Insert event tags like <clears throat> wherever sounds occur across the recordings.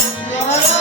అమ్మా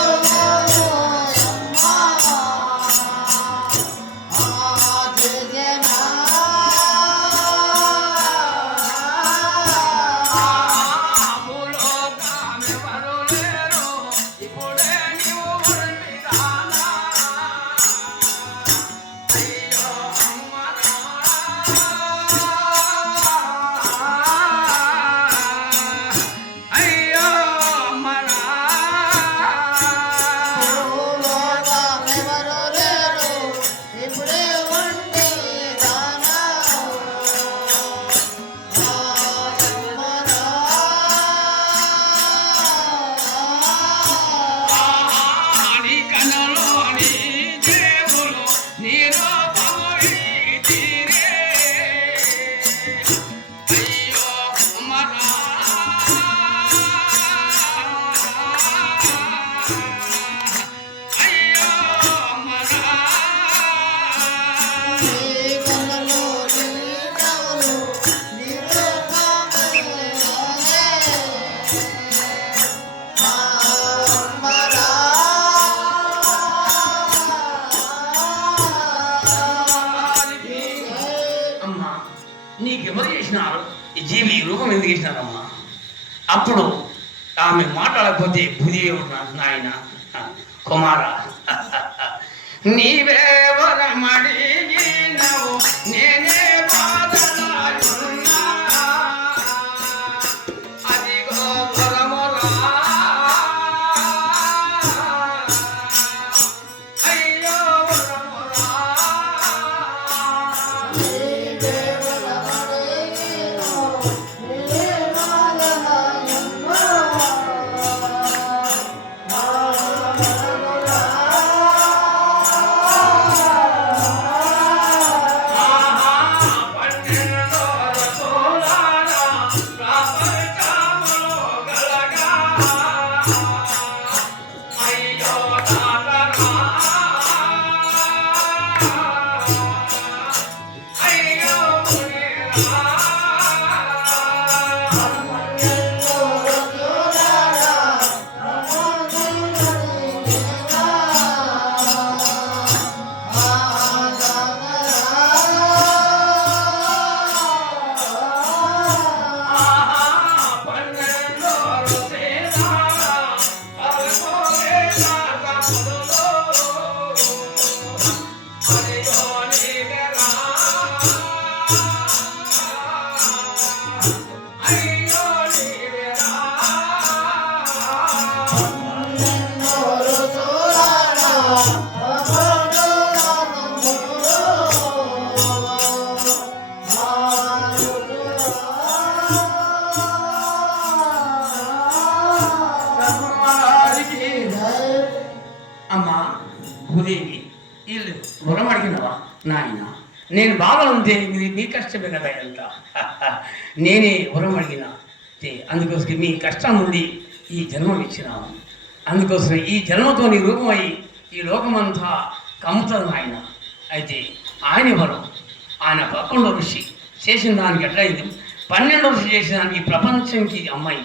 ఈ జీవి రూపం ఎందుకు ఇచ్చినారమ్మా? అప్పుడు ఆమె మాట్లాడకపోతే బుద్ధి నాయన కుమార నీవే వరమడిగినవు నేనే అమ్మా నేను బాగా ఉంటే నీ నీ కష్టమే <laughs> నేనే వరం అడిగిన. అందుకోసం మీ కష్టం నుండి ఈ జన్మం ఇచ్చినాము అందుకోసం ఈ జన్మతో నీ రూపమై ఈ లోకమంతా కమ్ముతుంది ఆయన అయితే ఆయన వరం. ఆయన పదకొండో ఋషి చేసిన దానికి ఎట్లయింది? పన్నెండో ఋషి చేసిన దానికి ప్రపంచంకి అమ్మాయి.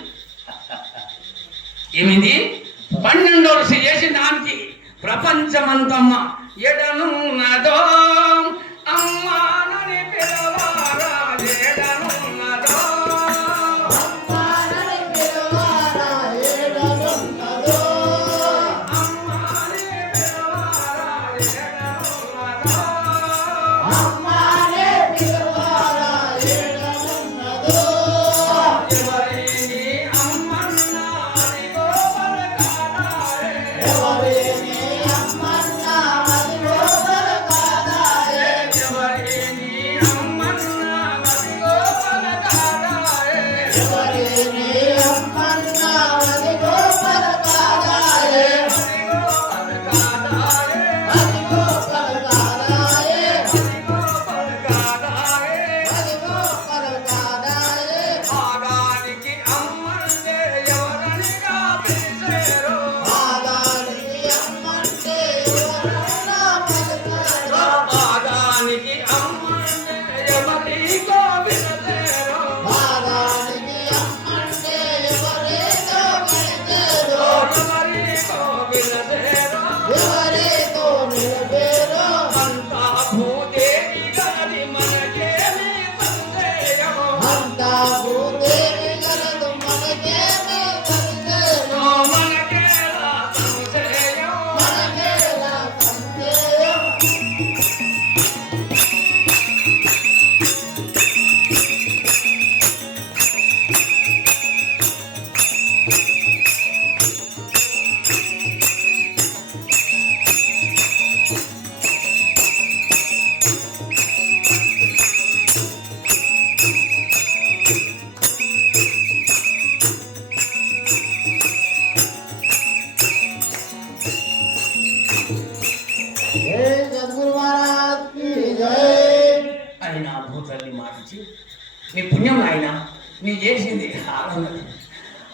<laughs> ఏమింది? పన్నెండో ఋషి చేసిన దానికి ప్రపంచమంతమ్మ. ఎడనున్నదో అమ్మానని పిలవారా?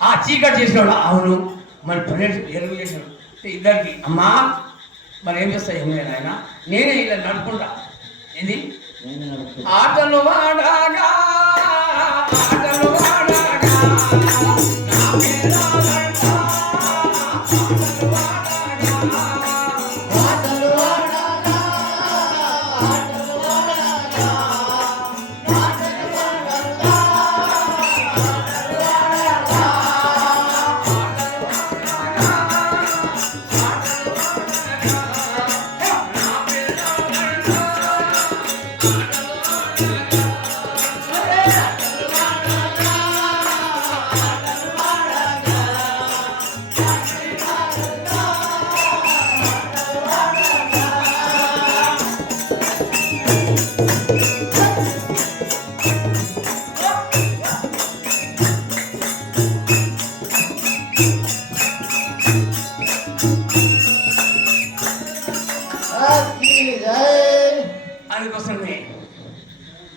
ఆ చీకటి చేసినాడు అవును. మరి పని ఎరుగు చేసినాడు. ఇద్దరికి అమ్మా మరి ఏం చేస్తా ఏం లేదు ఆయన నేనే ఇలా నడుపుకుంటా. ఏంది? ఆటలు వాడాగా ఆటలు వాడాగా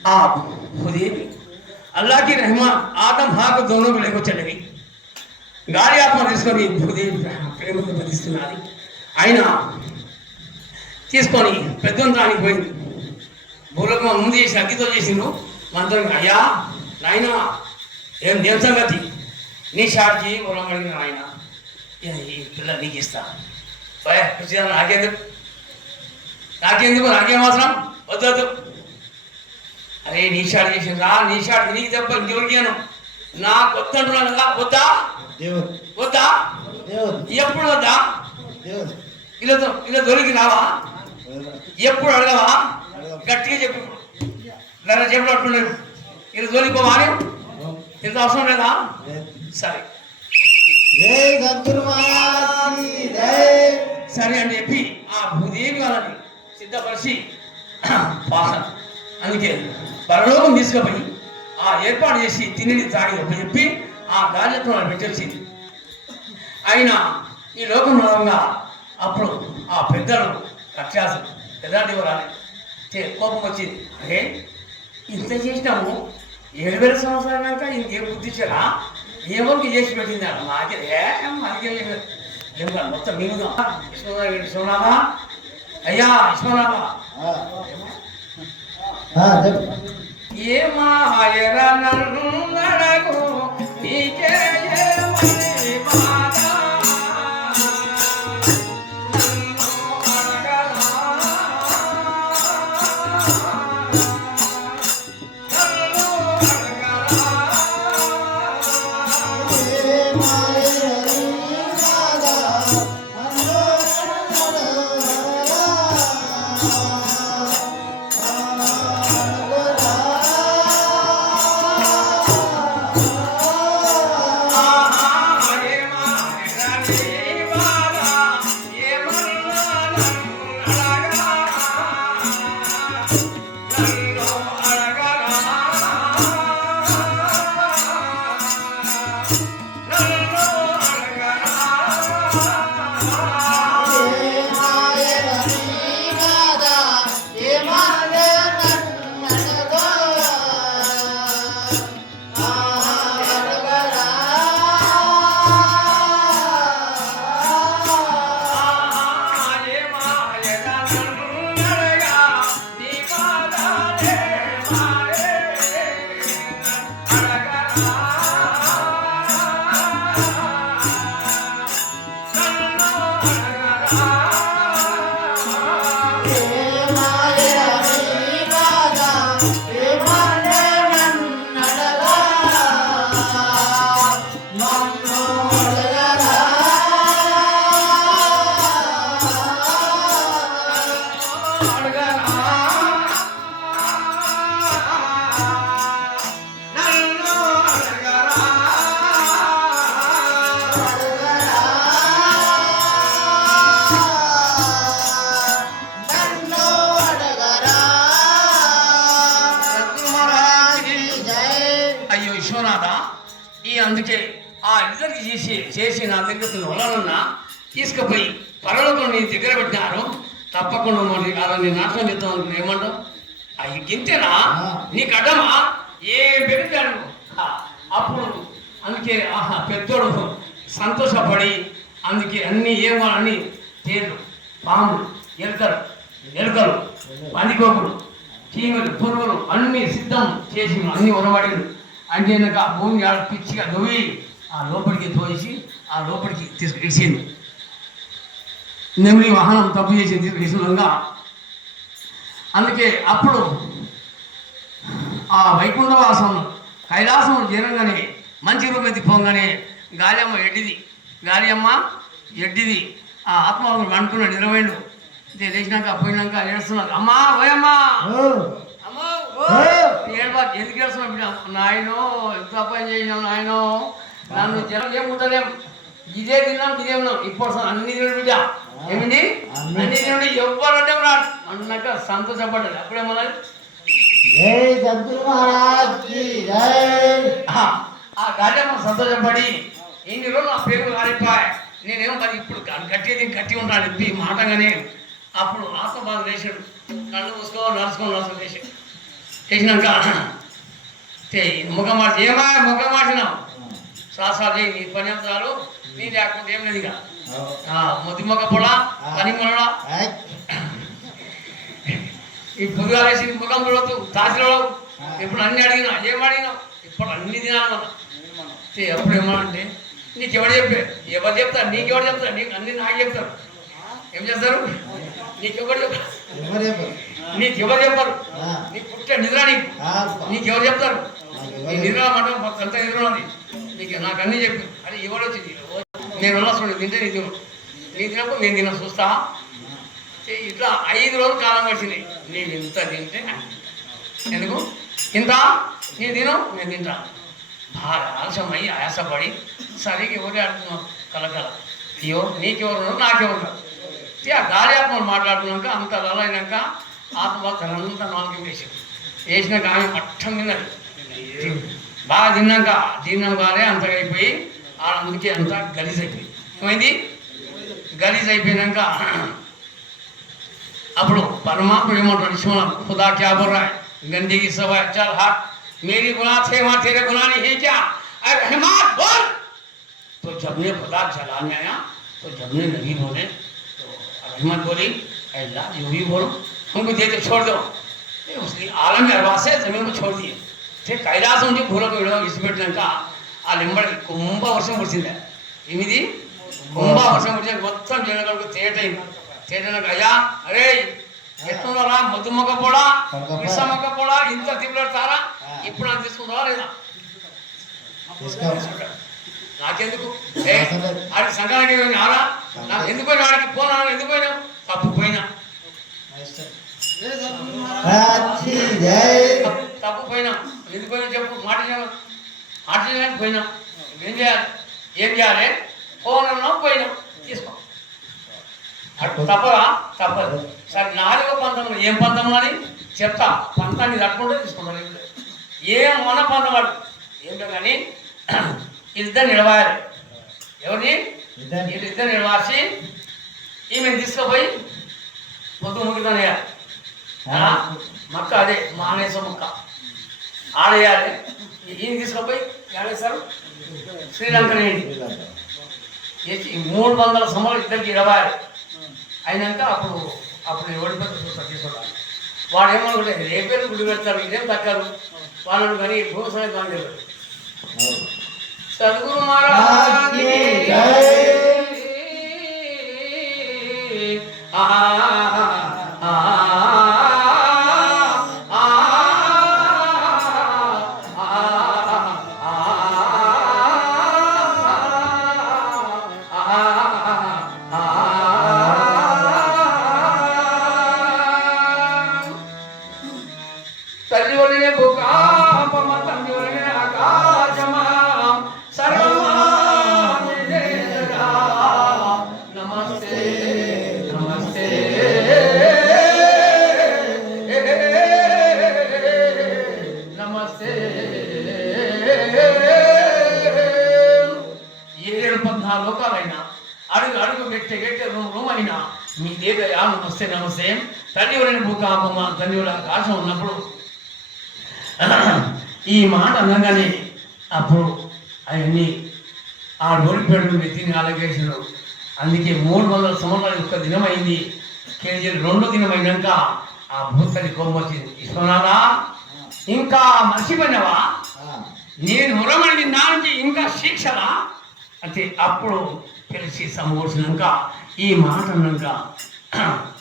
ఆ హుదేవి అల్లాకి రెహమాన్ ఆదం హాకు దోనోకు లేకొచ్చండి గాలి ఆత్మ తీసుకొని భూదేవి ప్రేమతో బతిస్తున్నది ఆయన తీసుకొని పెద్దంతానికి పోయింది భూలోకం ముందు చేసి అగ్గితో చేసిండు మంత్రం అయ్యా నాయన ఏం దేం సంగతి నీ షాట్కి పొలం అడిగిన ఆయన ఈ పిల్ల నీకు ఇస్తా భయ నాకెందుకు నాకెందుకు నాకేం అవసరం వద్దు వద్దు అరే నీ షాట్ చేసిండ్రా నీ షాట్ నీకు తప్ప ఇంకెవరికి ఇయ్యను. నాకు వద్దంటున్నాను కదా వద్దా దేవుడు. వద్దా దేవుడు. ఎప్పుడు వద్దా ఇలా ఇలా దొరికి రావా? ఎప్పుడు అడగవా? గట్టిగా చెప్పు. ధర చెప్పు అట్టున్నాడు ఇలా దొరికోవా అని? ఇంత అవసరం లేదా? సరే. సరే అని చెప్పి ఆ భూదేవి వాళ్ళని సిద్ధపరిచి పాస. అందుకే పరలోకం తీసుకుపోయి ఆ ఏర్పాటు చేసి తిని తాగి చెప్పి ఆ గాలితో పెట్టొచ్చింది అయినా ఈ లోకం మూలంగా అప్పుడు ఆ పెద్దలు రక్షాసు ఎలాంటి రాలి కోపం వచ్చింది. అరే ఇంత చేసినాము ఏడు వేల సంవత్సరాలక ఇంకేం బుద్ధించరా ఏమోకి చేసి పెట్టింది అన్న మాకే మనకే ఏం కాదు మొత్తం మేము విశ్వనాథ అయ్యా విశ్వనాథ ఏ ఆ, చెప్పు ఏమాయర నన్నడగు నీకే ఏమని బాధ? ఈ అందుకే ఆ ఇద్దరికి చేసి చేసి నా దగ్గర వలనన్నా తీసుకుపోయి పరలోకం నీ దగ్గర పెట్టినారు. తప్పకుండా మరి వాళ్ళని నాశనం చేద్దాం అనుకుని ఏమంటావు? అవి గింతేనా? నీకు అడ్డమా ఏ పెరిగాడు అప్పుడు అందుకే ఆహా పెద్దోడు సంతోషపడి అందుకే అన్ని ఏమో అన్ని తేళ్ళు పాములు ఎలుకలు ఎలుకలు పందికోకులు చీమలు పురుగులు అన్ని సిద్ధం చేసి అన్ని ఉరవడిలు అంటే ఆ భూమి ఆడ పిచ్చిగా దొవి ఆ లోపలికి తోసి ఆ లోపలికి తీసుకు ఇడిచింది వాహనం తప్పు చేసి తీసుకున్నాగా అందుకే అప్పుడు ఆ వైకుంఠవాసం కైలాసం చేరంగానే మంచి రూపతి పోగానే గాలియమ్మ ఎడ్డిది గాలియమ్మ ఎడ్డిది ఆ ఆత్మ అంటున్న నిలవేండు లేచినాక పోయినాక ఏడుస్తున్నాడు అమ్మా ఓయమ్మా ఏడవా ఎందుకు ఏడుస్తున్నావు నాయనో ఎంత పని చేసినావు నాయనో? నన్ను జనం ఏం ఉండలేం ఇదే తిన్నాం ఇదే ఉన్నాం. ఇప్పుడు అన్ని తినడు ఏమిటి అన్ని. తినడు ఎవ్వరు అంటే రాడు అన్నాక సంతోషపడ్డాడు. అప్పుడే మన జై సద్గురు మహారాజ్ ఆ ఆ గాజమ్మ సంతోషపడి ఇన్ని రోజులు నా పేరు కాలిపోయా నేనేమో మరి ఇప్పుడు గట్టి గట్టి ఉంటాను చెప్పి మాటగానే అప్పుడు ఆత్మబాధ వేసాడు కళ్ళు మూసుకో నడుచుకో నడుచుకో వేసాడు చేసినాక ముఖం మార్చి ఏమా ముఖం మార్చినావు? సాసాలు సార్ నీ పని చాలు నీ లేకుండా ఏం లేదు ఇక. మొద్దు మొక్క పొడా పని మొలడా ఈ పొద్దుగా వేసి ముఖం చూడవద్దు తాసిలో ఇప్పుడు అన్ని అడిగినా ఏం అడిగినావు? ఇప్పుడు అన్ని తినాలి మనం. తే అప్పుడు ఏమన్నా నీకు ఎవరు చెప్పారు ఎవరు చెప్తారు? నీకు ఎవరు చెప్తారు? నీకు అన్ని నాకు చెప్తారు. ఏం చేస్తారు? నీకెవరు చెప్తారు నీకు ఎవరు చెప్పరు? నీకు పుట్టే నిద్ర నీకు. నీకు ఎవరు చెప్తారు? ఎవరు నిద్ర మాట అంత నిద్ర ఉంది. నీకు నాకు అన్ని చెప్పి. అది ఎవరు వచ్చింది నేను ఉన్నా తింటే నీ తిను నీ తినప్పుడు నేను తిన చూస్తా? ఇట్లా ఐదు రోజులు కాలం వచ్చింది నేను ఇంత తింటే ఎందుకు? ఇంత నేను తిను నేను తింటా. బాగా ఆలస్యమయ్యి ఆయాసపడి సరిగ్గా ఎవరే ఆడుతున్నావు కలకల అయ్యో నీకెవరు నాకెవరు ఆ గాలి ఆత్మలు మాట్లాడుకున్నాక అంత లలైనాక ఆత్మ తనంతా నాలుగు వేసింది వేసినాక ఆమె పట్టం తిన్నది బాగా తిన్నాక జీర్ణం కాలే అంతగా అయిపోయి ఆ అందుకే అంతా గలీజ్ అయిపోయింది ఏమైంది గలీజ్ అయిపోయినాక అప్పుడు परमात्मा ఏమంటాడు सुना खुदा क्या बोल रहा है गंदे की सब है चल हट मेरी गुनाह थे वहां तेरे गुनाह नहीं है क्या अरे रहमान बोल तो जब ये खुदा जलाने आया तो जब ने नबी बोले तो रहमत बोली "ऐ अल्लाह जो भी बोलो हमको दे दे छोड़ दो ये उसकी आलम अरवा से जमीन को छोड़ दिए थे కైలాసం నుంచి భూలోకి విడవ విడిచిపెట్టినాక ఆ లింబడికి కుంభ వర్షం కురిసిందే ఏమిది కుంభ వర్షం కురిసి మొత్తం జనగలకు తేటైంది తేటనకు అయ్యా అరే ఎట్లున్నారా మధుమొక్క పొడా విషమొక్క పొడా ఇంత తిప్పులాడతారా ఇప్పుడు అది తీసుకుంటారా లేదా తీసుకో నాకెందుకు ఏ ఆడికి సంక్రాంతి ఆరా నాకు ఎందుకు పోయినా ఆడికి పోనా ఎందుకు పోయినా తప్పు పోయినా మహారాజ్ కి జై తప్పు- పోయినా. ఎందుకు చెప్పు. మాట మాట చేయడానికి పోయినా. ఏం చేయాలి? ఏం చేయాలి? పోనా పోయినా. తీసుకో. అటు తప్పదా? తప్పదు. సరే నాలుగో పంతంలో ఏం పంతం అని చెప్తా. పంతాన్ని తట్టుకుంటే తీసుకుంటాను ఏం మన పంతం వాడు ఏంటో కానీ <clears throat> ఇద్దరు నిలవాలి ఎవరిని? ఇద్దరు. వీళ్ళిద్దరు నిలవాసి ఈమెను తీసుకుపోయి పొద్దు ముగ్గుతానే మక్క అదే మానేస ముక్క. ఆడేయాలి. ఈయన తీసుకుపోయి ఏడేస్తారు శ్రీలంక మూడు వందల సంవత్సరాలు ఇద్దరికి ఇరవై అయినాక అప్పుడు అప్పుడు ఓడిపోతే చూస్తారు తీసుకుంటారు వాడు ఏమనుకుంటే రేపేరు గుడి పెడతారు ఇదేం తక్కరు వాళ్ళని కానీ కానీ చెప్పారు సద్గురు మహారాజ్! ఏడు పద్నాలుగు లోకాలైనా. అడుగు అడుగు పెట్టే గట్టే అయినా మీ దేదయా నమస్తే నమస్తే తల్లి ఎవరైన భూకాపమ తల్లి ఆకాశం ఉన్నప్పుడు. ఈ మాట అనగానే అప్పుడు అవన్నీ ఆ ఓడిపోయాడు వ్యక్తిని అలగేసాడు అందుకే మూడు వందల సంవత్సరాల యొక్క దినం అయింది కేజీ రెండో దినం అయినాక ఆ భూతని కొమ్మొచ్చింది విశ్వనాథా ఇంకా మర్చిపోయినావా? నేను ఉరమని నా నుంచి ఇంకా శిక్షలా? అంటే అప్పుడు తెలిసి సమకూర్చినాక ఈ మాట అన్నాక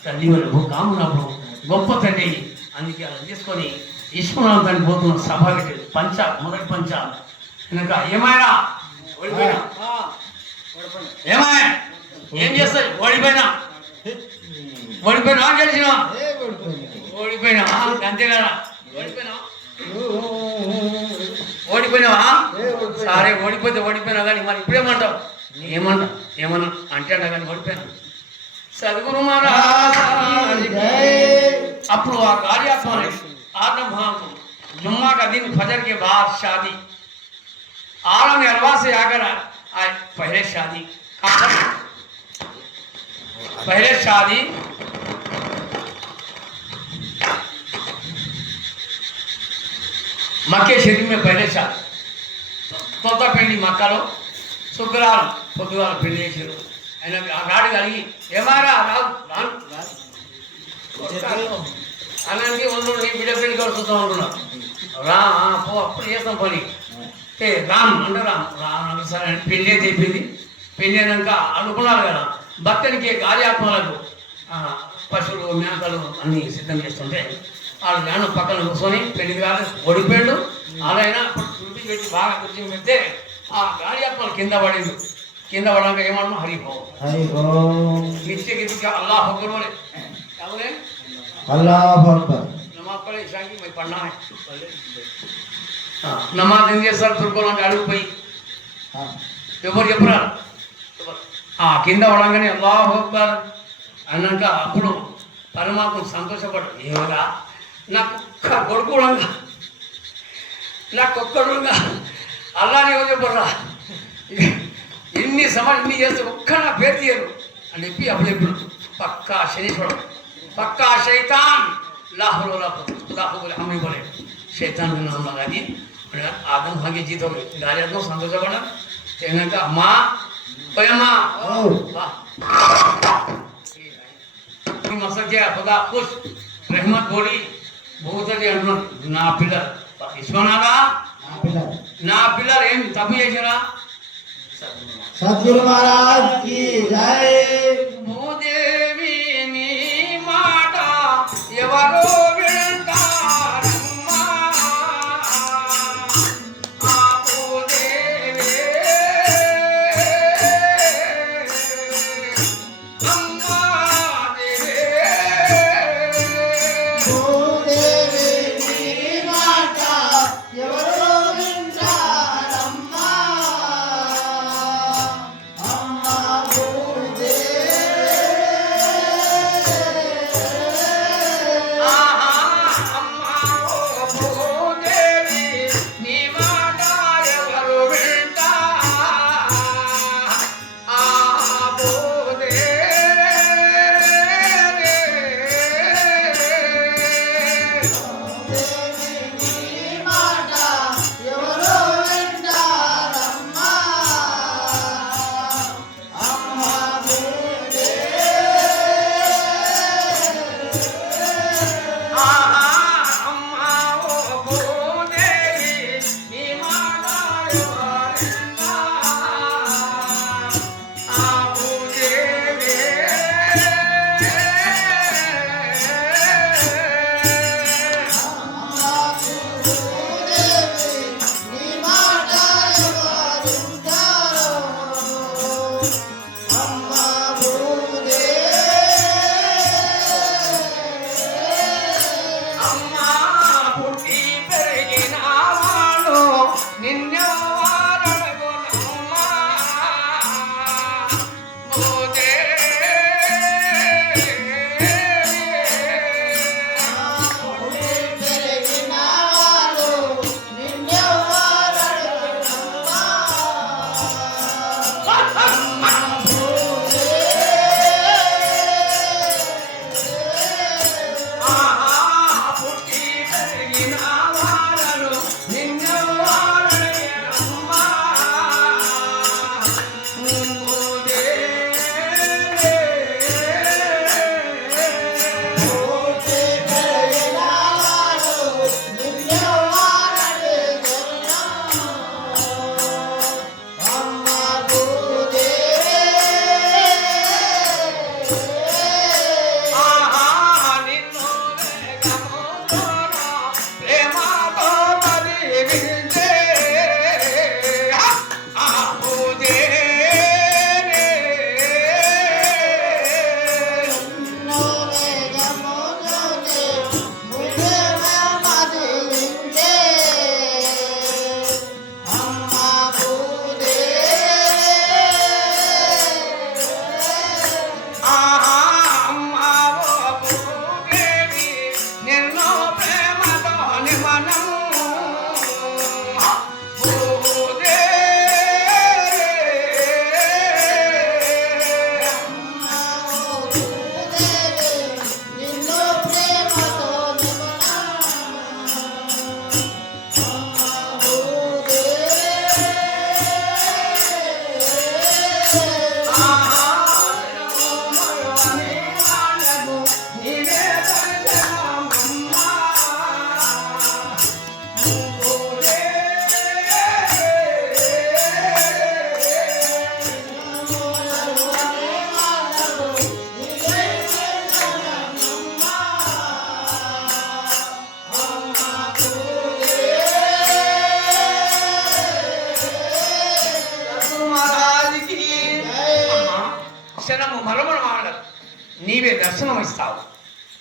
తల్లి మన కామునప్పుడు గొప్ప తల్లి అందుకే అలా తీసుకొని విశ్వనాథాన్ని పోతున్న సభ పెట్టి పంచ మొదటి పంచ. కనుక ఏమైనా ఓడిపోయినా. ఏమాయ్ ఏం చేస్తాయి ఓడిపోయినా? ఓడిపోయినా? గెలిచినా ఓడిపోయినా. అంతే కదా ఓడిపోయినా? ఓడిపోయినావా సరే ఓడిపోతే ఓడిపోయినా కానీ మరి ఇప్పుడేమంటావు ఏమన్నా ఏమన్నా అంటే అన్నా కానీ ఓడిపోయినా సద్గురు మహారాజ్ అప్పుడు ఆ కార్యాత్మ आदम हाँ जुम्मा का दिन फजर के बाद शादी आलम अरवा से आकर आए पहले शादी कहाँ पर? पहले शादी మక్కే షరీఫ్ में पहले शादी తొంత పెళ్లి మక్కలో శుక్రవారం పొద్దుగాల పెళ్లి చేశారు ఆయన ఆ గాడి కలిగి ఏమారా రావు రాను అలాంటి ఉండు నీ బిడ్డ పెళ్లికి వస్తుందాం అనుకున్నా రా ఆ, పో అప్పుడు చేస్తాం పని ఏ రామ్ అంటే రామ్ రామ్ సరే అని పెళ్ళి తెప్పింది పెళ్ళి అయినాక అనుకున్నారు కదా భక్తునికి కార్యాత్మలకు ఆ, పశువులు మేకలు అన్నీ సిద్ధం చేస్తుంటే వాళ్ళ నాన్న పక్కన కూర్చొని పెళ్ళి కాదు ఓడిపోయాడు ఆయన అప్పుడు చుట్టూ పెట్టి బాగా కుర్చీ పెడితే ఆ గాలి అప్పుడు కింద పడింది కింద పడాక ఏమన్నా హరిభావం నిత్య గిరికి అల్లా హక్కులు అని అవునే అల్లా నమాజ్ పడే ఇషాకి మై నమాజ్ ఏం చేస్తారు? తుర్కోలంటే అడుగుపోయి ఎవరు చెప్పరా? ఆ కింద పడంగానే అల్లా హక్బర్ అన్నాక అప్పుడు పరమాత్మ సంతోషపడు ఏమరా? నాకు ఒక్క కొడుకు ఉండగా నాకు ఒక్కడు ఉండగా అల్లాని ఎవరు చెప్పరా ఇన్ని సమయం ఇన్ని చేస్తే ఒక్క నా పేరు తీయరు అని చెప్పి అప్పుడు చెప్పాడు పక్కా శనీశ్వరుడు పక్కా శైతాన్ लाहौल लाहौल बोले हम नहीं बोले शैतान का नाम लगा दिए मैंने आदम भाग्य जीत हो गए गाड़ी आदम संतोष पड़ा कहने का माँ कोई माँ मसक गया खुदा खुश रहमत बोली భూతకి అంటున్నాడు నా పిల్లలు విశ్వనాథా నా పిల్లలు ఏం తప్పు చేసినా సద్గురు మహారాజ్ కి జై